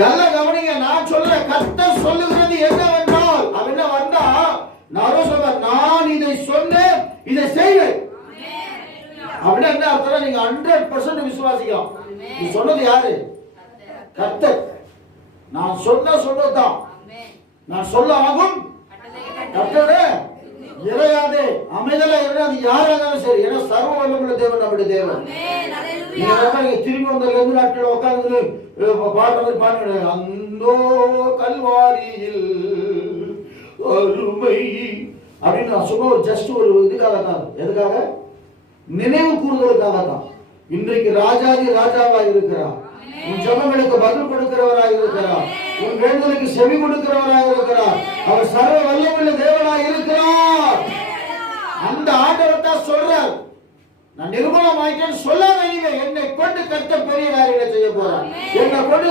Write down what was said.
நல்ல கவனிங்க நான் சொல்ற கர்த்தர் சொல்லுகிறது என்னவென்றால் அவன் என்ன வந்தா? நான் சொல்ற நான் இதை சொன்னேன் இதை செய்வேன். அப்படின்னா என்ன அர்த்தம் நீங்க ஹண்ட்ரட் பர்சன்ட் விசுவாசிக்கலாம். நீ சொன்னது யாரு? கர்த்தர். நான் சொன்ன சொன்னதுதான் நான் சொல்ல ஆகும். கர்த்தரோட இறையாதே அமைதலா இருந்தா அது யாராக இருந்தாலும் சரி. ஏன்னா சர்வ வல்லமுள்ள தேவன் நம்முடைய தேவன். திரும்பி வந்ததுல இருந்து நாட்கள் உட்கார்ந்து பாடுற மாதிரி பாடுங்க அந்தோ கல்வாரியில் அருமை. அப்படின்னு நான் ஒரு ஜஸ்ட் ஒரு இதுக்காக தான் எதுக்காக? நினைவு கூறுதலுக்காக தான் இன்றைக்கு ராஜாதி ராஜாவா இருக்கிறார். உன் ஜபங்களுக்கு பதில் கொடுக்கிறவராக இருக்கிறார். உன் வேண்டுதலுக்கு செவி கொடுக்கிறவராக இருக்கிறார் அவர் சர்வ வல்லமுள்ள தேவனாக இருக்கிறார் அந்த ஆண்டவர் தான் சொல்றார் நான் நிர்மூலமாயிட்டேன்னு சொல்லாம நீங்க என்னை கொண்டு கர்த்தர் பெரிய காரியங்களை செய்ய போறார். என்னை கொண்டு